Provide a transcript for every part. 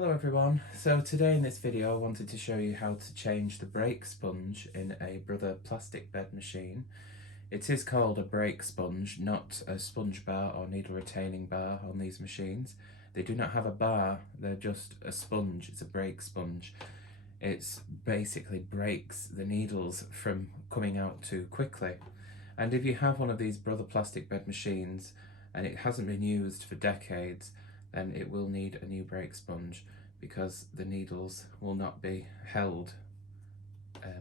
Hello everyone, so today in this video I wanted to show you how to change the brake sponge in a Brother plastic bed machine. It is called a brake sponge, not a sponge bar or needle retaining bar on these machines. They do not have a bar, they're just a sponge. It's a brake sponge. It basically breaks the needles from coming out too quickly. And if you have one of these Brother plastic bed machines and it hasn't been used for decades, then it will need a new brake sponge because the needles will not be held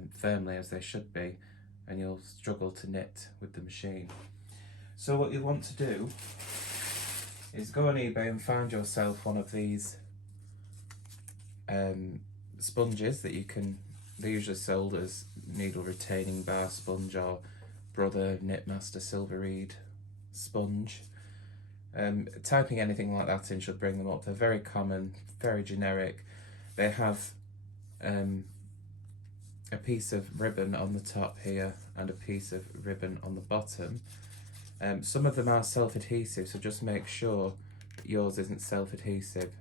firmly as they should be, and you'll struggle to knit with the machine. So what you want to do is go on eBay and find yourself one of these sponges that they're usually sold as needle retaining bar sponge or Brother Knitmaster Silver Reed sponge. Typing anything like that in should bring them up. They're very common, very generic. They have a piece of ribbon on the top here and a piece of ribbon on the bottom. Some of them are self-adhesive, so just make sure that yours isn't self-adhesive.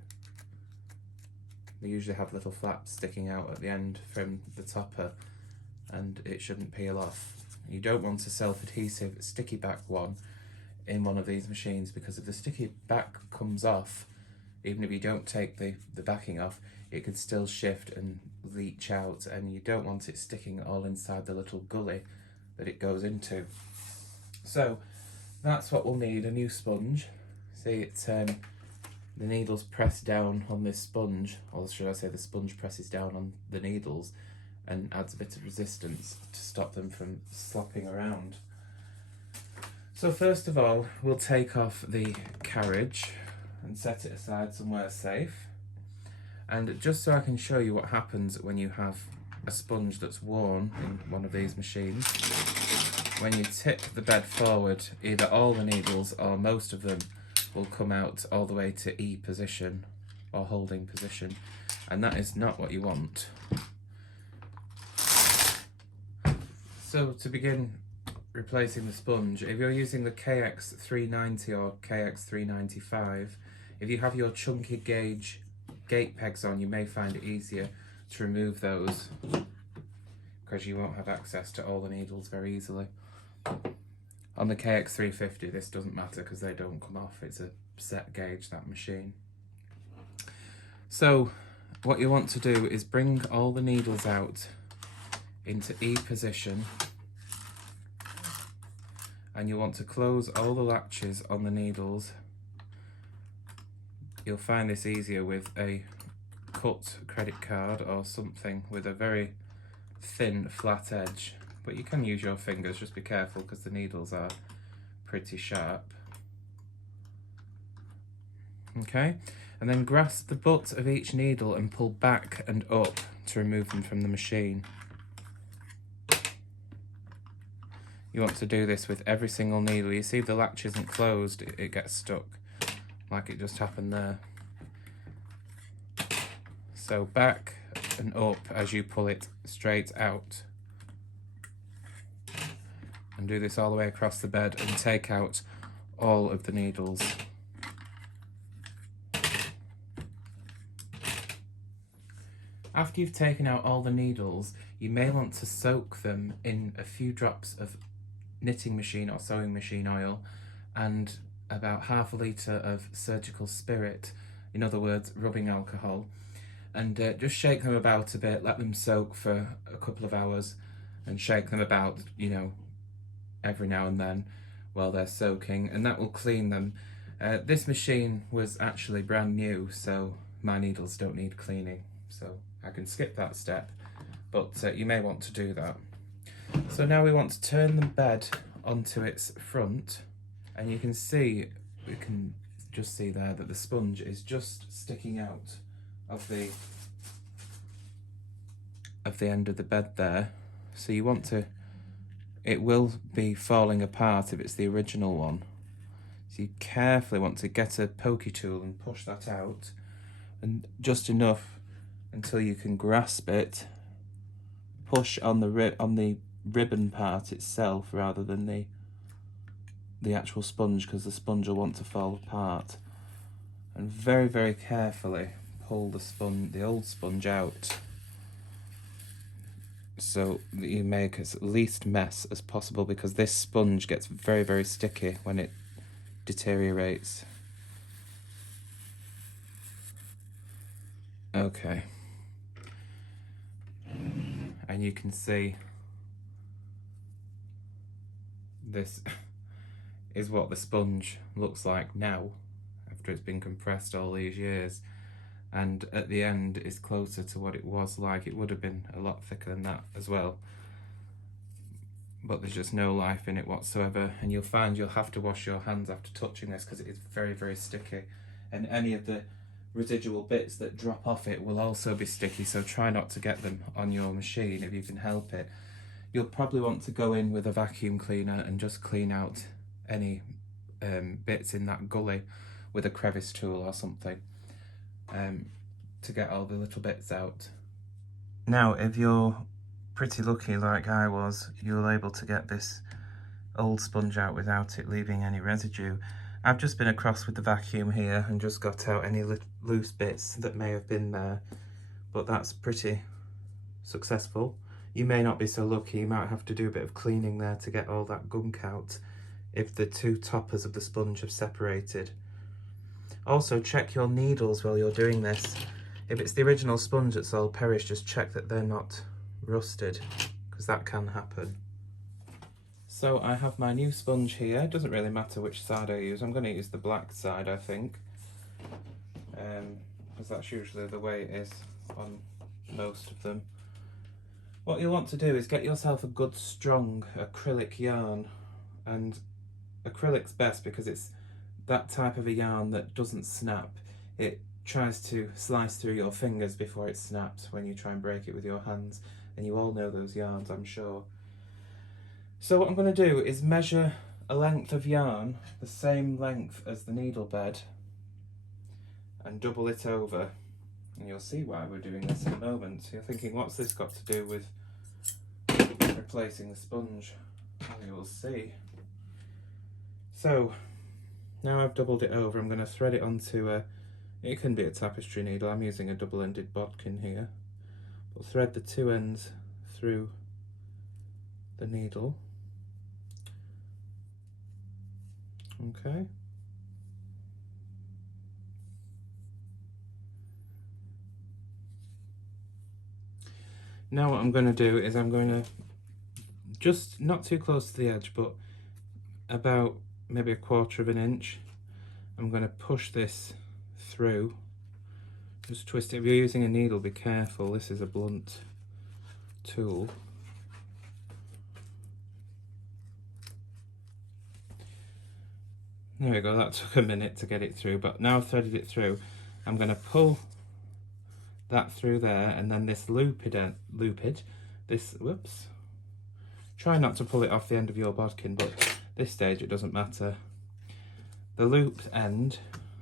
They usually have little flaps sticking out at the end from the topper and it shouldn't peel off. You don't want a self-adhesive sticky back one in one of these machines, because if the sticky back comes off, even if you don't take the backing off, it could still shift and leach out, and you don't want it sticking all inside the little gully that it goes into. So that's what we'll need, a new sponge. See, the needles press down on this sponge, or should I say the sponge presses down on the needles and adds a bit of resistance to stop them from slopping around. So first of all, we'll take off the carriage and set it aside somewhere safe. And just so I can show you what happens when you have a sponge that's worn in one of these machines, when you tip the bed forward, either all the needles or most of them will come out all the way to E position or holding position, and that is not what you want. So to begin replacing the sponge, if you're using the KX-390 or KX-395, if you have your chunky gauge gate pegs on, you may find it easier to remove those because you won't have access to all the needles very easily. On the KX-350 this doesn't matter because they don't come off, it's a set gauge, that machine. So what you want to do is bring all the needles out into E position, and you want to close all the latches on the needles. You'll find this easier with a cut credit card or something with a very thin flat edge, but you can use your fingers, just be careful because the needles are pretty sharp. Okay, and then grasp the butt of each needle and pull back and up to remove them from the machine. You want to do this with every single needle. You see the latch isn't closed, it gets stuck, like it just happened there. So back and up as you pull it straight out. And do this all the way across the bed and take out all of the needles. After you've taken out all the needles, you may want to soak them in a few drops of knitting machine or sewing machine oil and about ½ litre of surgical spirit, in other words rubbing alcohol, and just shake them about a bit, let them soak for a couple of hours and shake them about, you know, every now and then while they're soaking, and that will clean them. This machine was actually brand new, so my needles don't need cleaning, so I can skip that step, but you may want to do that. So now we want to turn the bed onto its front, and you can see, we can just see there that the sponge is just sticking out of the end of the bed there. So you want to, it will be falling apart if it's the original one. So you carefully want to get a pokey tool and push that out, and just enough until you can grasp it. Push on the ribbon part itself rather than the actual sponge, because the sponge will want to fall apart. And very, very carefully pull the old sponge out so that you make as least mess as possible, because this sponge gets very, very sticky when it deteriorates. Okay. And you can see this is what the sponge looks like now after it's been compressed all these years, and at the end is closer to what it was like. It would have been a lot thicker than that as well, but there's just no life in it whatsoever, and you'll find you'll have to wash your hands after touching this because it is very, very sticky, and any of the residual bits that drop off it will also be sticky, so try not to get them on your machine if you can help it. You'll probably want to go in with a vacuum cleaner and just clean out any bits in that gully with a crevice tool or something to get all the little bits out. Now, if you're pretty lucky like I was, you're able to get this old sponge out without it leaving any residue. I've just been across with the vacuum here and just got out any loose bits that may have been there, but that's pretty successful. You may not be so lucky, you might have to do a bit of cleaning there to get all that gunk out if the two toppers of the sponge have separated. Also, check your needles while you're doing this. If it's the original sponge that's all perished, just check that they're not rusted, because that can happen. So I have my new sponge here. It doesn't really matter which side I use. I'm going to use the black side, I think, because that's usually the way it is on most of them. What you'll want to do is get yourself a good strong acrylic yarn, and acrylic's best because it's that type of a yarn that doesn't snap. It tries to slice through your fingers before it snaps when you try and break it with your hands, and you all know those yarns, I'm sure. So what I'm going to do is measure a length of yarn the same length as the needle bed and double it over, and you'll see why we're doing this in a moment. So you're thinking, what's this got to do with replacing the sponge? Well, you'll see. So now I've doubled it over, I'm going to thread it onto it can be a tapestry needle. I'm using a double-ended bodkin here. But thread the two ends through the needle. Okay. Now what I'm going to do is I'm going to just not too close to the edge, but about maybe 1/4 of an inch. I'm going to push this through. Just twist it. If you're using a needle, be careful. This is a blunt tool. There we go, that took a minute to get it through, but now I've threaded it through, I'm going to pull that through there, and then this whoops, try not to pull it off the end of your bodkin, but at this stage it doesn't matter. The looped end,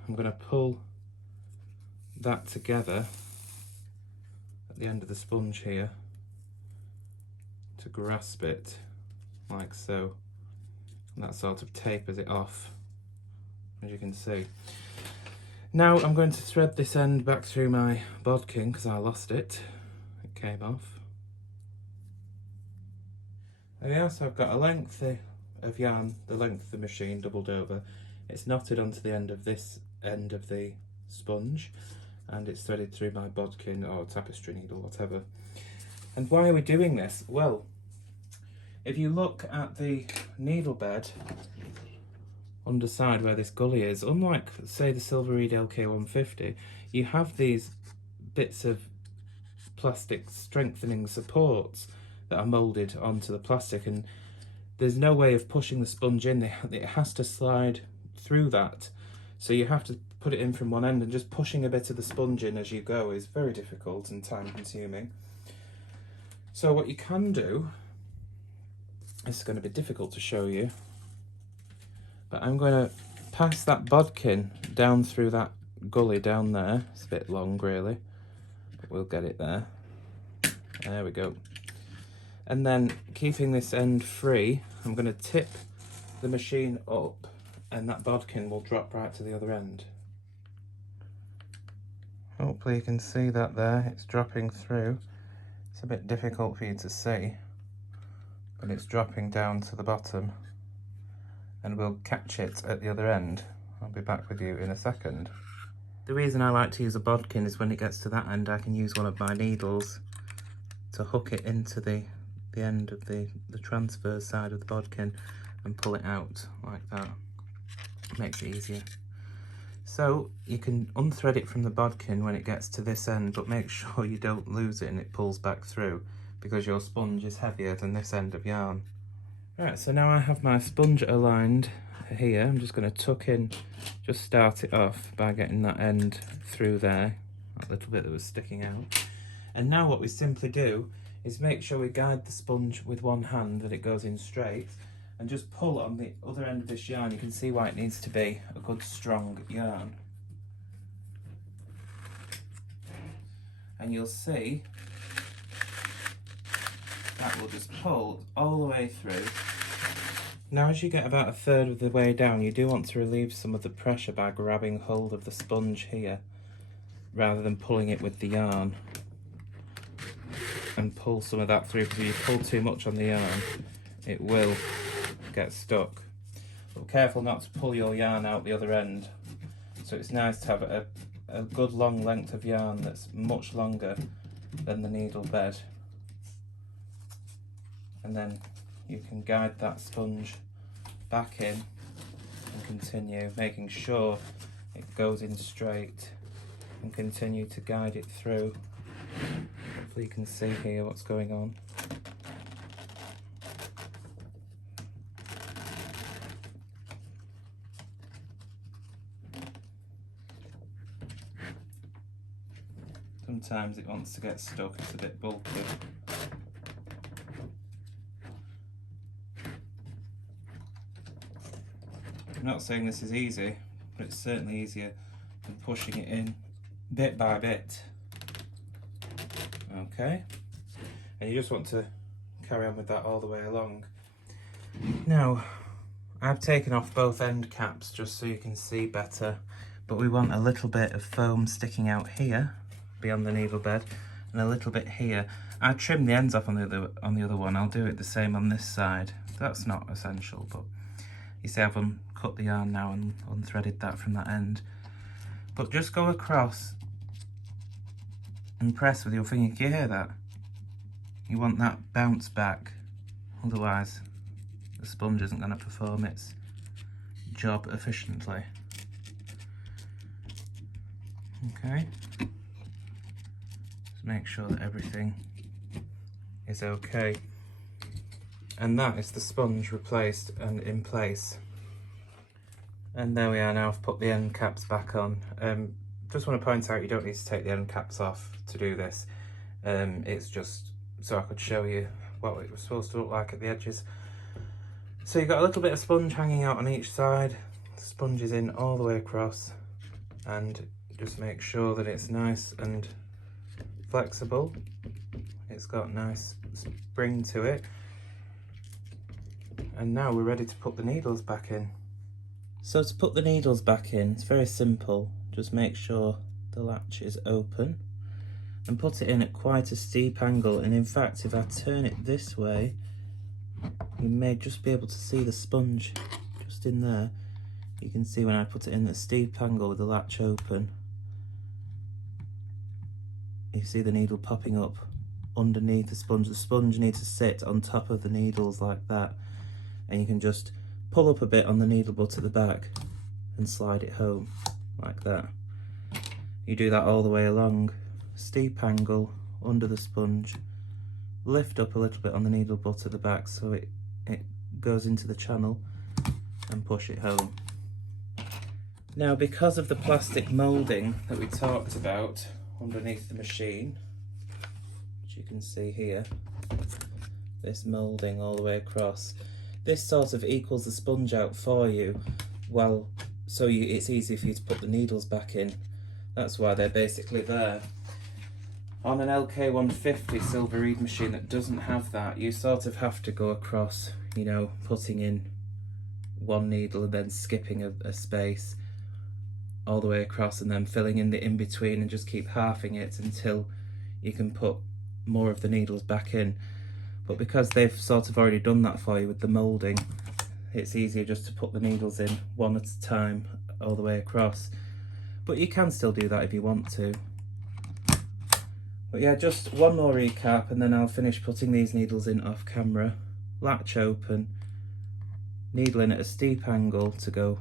I'm going to pull that together at the end of the sponge here to grasp it like so, and that sort of tapers it off, as you can see. Now I'm going to thread this end back through my bodkin because I lost it. It came off. There we are, so I've got a length of yarn, the length of the machine, doubled over. It's knotted onto the end of this end of the sponge, and it's threaded through my bodkin or tapestry needle, whatever. And why are we doing this? Well, if you look at the needle bed underside where this gully is, unlike say the Silver Reed LK-150, you have these bits of plastic strengthening supports that are moulded onto the plastic, and there's no way of pushing the sponge in. It has to slide through that, so you have to put it in from one end, and just pushing a bit of the sponge in as you go is very difficult and time consuming. So what you can do, this is going to be difficult to show you, but I'm going to pass that bodkin down through that gully down there. It's a bit long really, but we'll get it there. There we go. And then keeping this end free, I'm going to tip the machine up, and that bodkin will drop right to the other end. Hopefully you can see that there, it's dropping through. It's a bit difficult for you to see, but it's dropping down to the bottom, and we'll catch it at the other end. I'll be back with you in a second. The reason I like to use a bodkin is when it gets to that end, I can use one of my needles to hook it into the end of the transverse side of the bodkin and pull it out like that. Makes it easier. So you can unthread it from the bodkin when it gets to this end, but make sure you don't lose it and it pulls back through, because your sponge is heavier than this end of yarn. Right, so now I have my sponge aligned here. I'm just going to tuck in, just start it off by getting that end through there, that little bit that was sticking out. And now what we simply do is make sure we guide the sponge with one hand, that it goes in straight, and just pull on the other end of this yarn. You can see why it needs to be a good strong yarn. And you'll see that will just pull all the way through. Now as you get about a third of the way down, you do want to relieve some of the pressure by grabbing hold of the sponge here, rather than pulling it with the yarn. And pull some of that through, because if you pull too much on the yarn, it will get stuck. But careful not to pull your yarn out the other end. So it's nice to have a good long length of yarn that's much longer than the needle bed. And then you can guide that sponge back in and continue, making sure it goes in straight, and continue to guide it through. Hopefully you can see here what's going on. Sometimes it wants to get stuck, it's a bit bulky. I'm not saying this is easy, but it's certainly easier than pushing it in bit by bit. Okay, and you just want to carry on with that all the way along. Now, I've taken off both end caps just so you can see better, but we want a little bit of foam sticking out here beyond the needle bed, and a little bit here. I trimmed the ends off on the other one. I'll do it the same on this side. That's not essential, but you see I've uncut the yarn now and unthreaded that from that end. But just go across and press with your finger. Can you hear that? You want that bounce back, otherwise the sponge isn't going to perform its job efficiently. Okay, just make sure that everything is okay. And that is the sponge replaced and in place. And there we are now. I've put the end caps back on. Just want to point out, you don't need to take the end caps off to do this. It's just so I could show you what it was supposed to look like at the edges. So you've got a little bit of sponge hanging out on each side. The sponge is in all the way across, and just make sure that it's nice and flexible. It's got nice spring to it. And now we're ready to put the needles back in. So to put the needles back in, it's very simple. Just make sure the latch is open and put it in at quite a steep angle. And in fact, if I turn it this way, you may just be able to see the sponge just in there. You can see when I put it in at a steep angle with the latch open, you see the needle popping up underneath the sponge. The sponge needs to sit on top of the needles like that. And you can just pull up a bit on the needle butt at the back and slide it home like that. You do that all the way along, steep angle under the sponge, lift up a little bit on the needle butt at the back so it goes into the channel, and push it home. Now, because of the plastic moulding that we talked about underneath the machine, which you can see here, this moulding all the way across, this sort of equals the sponge out for you, well, so it's easy for you to put the needles back in. That's why they're basically there. On an LK-150 silver reed machine that doesn't have that, you sort of have to go across, you know, putting in one needle and then skipping a space. all the way across and then filling in the in-between, and just keep halving it until you can put more of the needles back in. But because they've sort of already done that for you with the moulding, it's easier just to put the needles in one at a time all the way across. But you can still do that if you want to. But yeah, just one more recap and then I'll finish putting these needles in off camera. Latch open, needle in at a steep angle to go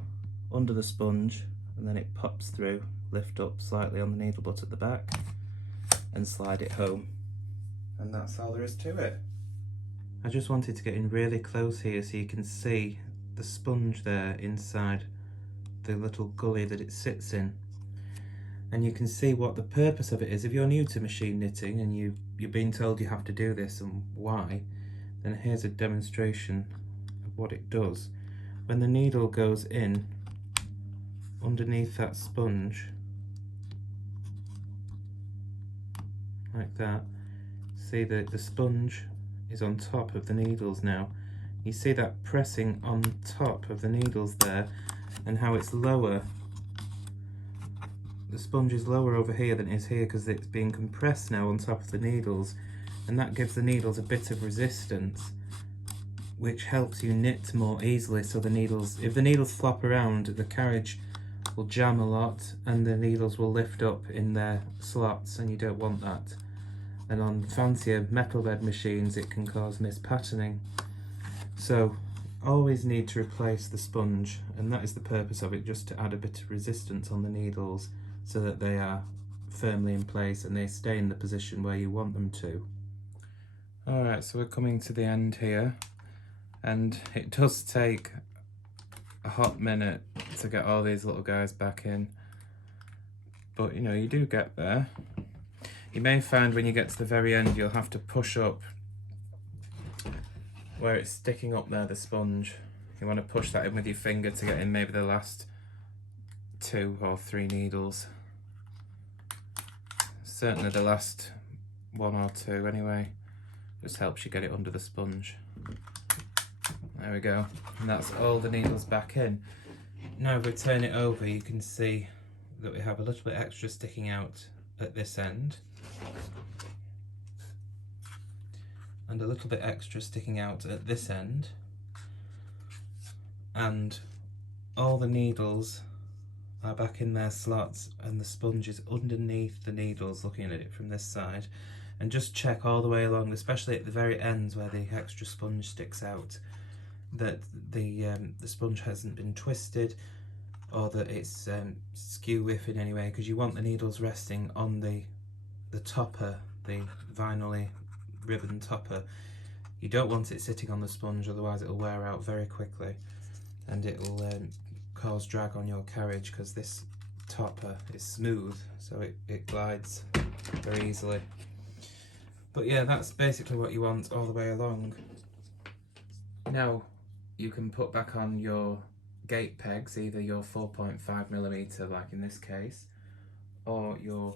under the sponge, and then it pops through, lift up slightly on the needle butt at the back and slide it home. And that's all there is to it. I just wanted to get in really close here so you can see the sponge there inside the little gully that it sits in. And you can see what the purpose of it is. If you're new to machine knitting and you're being told you have to do this and why, then here's a demonstration of what it does. When the needle goes in underneath that sponge, like that, see that the sponge is on top of the needles now. You see that pressing on top of the needles there, and how it's lower. The sponge is lower over here than it is here because it's being compressed now on top of the needles, and that gives the needles a bit of resistance, which helps you knit more easily. So the needles, if the needles flop around, the carriage will jam a lot and the needles will lift up in their slots, and you don't want that. And on fancier metal bed machines it can cause mispatterning. So always need to replace the sponge, and that is the purpose of it, just to add a bit of resistance on the needles so that they are firmly in place and they stay in the position where you want them to. Alright, so we're coming to the end here, and it does take a hot minute to get all these little guys back in, but you know, you do get there. You may find when you get to the very end you'll have to push up where it's sticking up there, the sponge. You want to push that in with your finger to get in maybe the last 2 or 3 needles. Certainly the last 1 or 2 anyway. Just helps you get it under the sponge. There we go. And that's all the needles back in. Now if we turn it over, you can see that we have a little bit extra sticking out at this end, and a little bit extra sticking out at this end, and all the needles are back in their slots and the sponge is underneath the needles looking at it from this side. And just check all the way along, especially at the very ends where the extra sponge sticks out, that the sponge hasn't been twisted or that it's skew whiff in any way, because you want the needles resting on the topper, the vinyl ribbon topper. You don't want it sitting on the sponge, otherwise it will wear out very quickly and it will cause drag on your carriage, because this topper is smooth, so it glides very easily. But yeah, that's basically what you want all the way along. Now you can put back on your gate pegs, either your 4.5mm like in this case, or your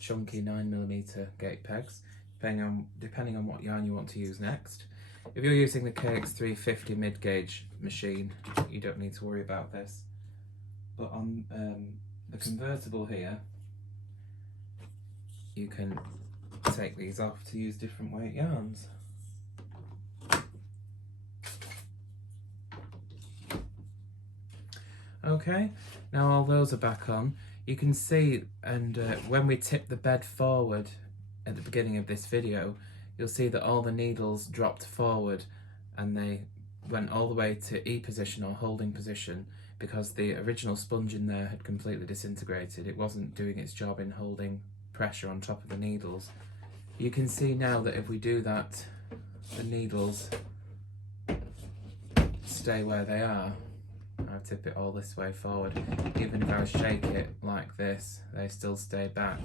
chunky 9mm gate pegs, depending on what yarn you want to use next. If you're using the KX-350 mid-gauge machine, you don't need to worry about this. But on the convertible here, you can take these off to use different weight yarns. Okay, now all those are back on. You can see, and when we tip the bed forward at the beginning of this video, you'll see that all the needles dropped forward and they went all the way to E position or holding position, because the original sponge in there had completely disintegrated. It wasn't doing its job in holding pressure on top of the needles. You can see now that if we do that, the needles stay where they are. I'll tip it all this way forward. Even if I shake it like this, they still stay back,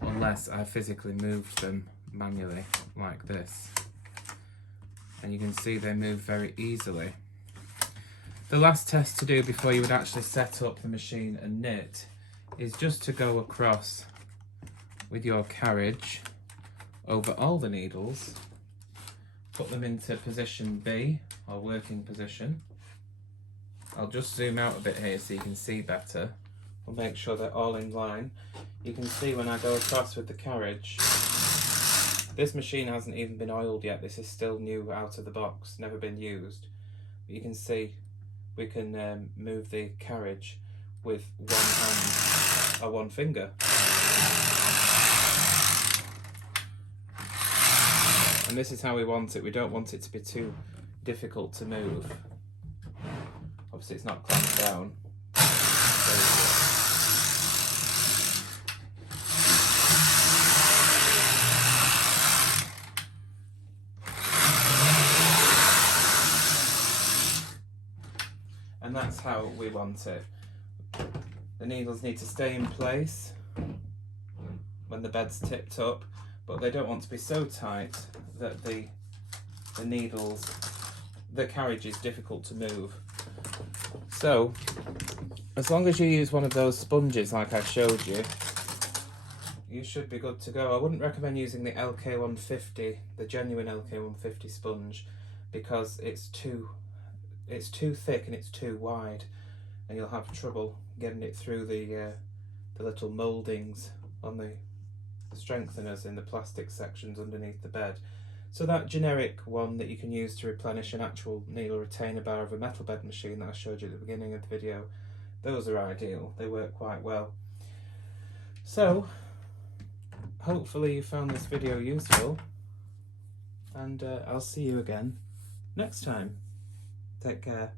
unless I physically moved them manually like this. And you can see they move very easily. The last test to do before you would actually set up the machine and knit is just to go across with your carriage over all the needles, put them into position B, or working position. I'll just zoom out a bit here so you can see better. We'll make sure they're all in line. You can see when I go across with the carriage, this machine hasn't even been oiled yet. This is still new out of the box, never been used. But you can see we can move the carriage with one hand or one finger. And this is how we want it. We don't want it to be too difficult to move. Obviously it's not clamped down. And that's how we want it. The needles need to stay in place when the bed's tipped up, but they don't want to be so tight that the needles, the carriage is difficult to move. So, as long as you use one of those sponges like I showed you, you should be good to go. I wouldn't recommend using the LK-150, the genuine LK-150 sponge, because it's too thick and it's too wide, and you'll have trouble getting it through the little mouldings on the strengtheners in the plastic sections underneath the bed. So that generic one that you can use to replenish an actual needle retainer bar of a metal bed machine that I showed you at the beginning of the video, those are ideal. They work quite well. So hopefully you found this video useful, and I'll see you again next time. Take care.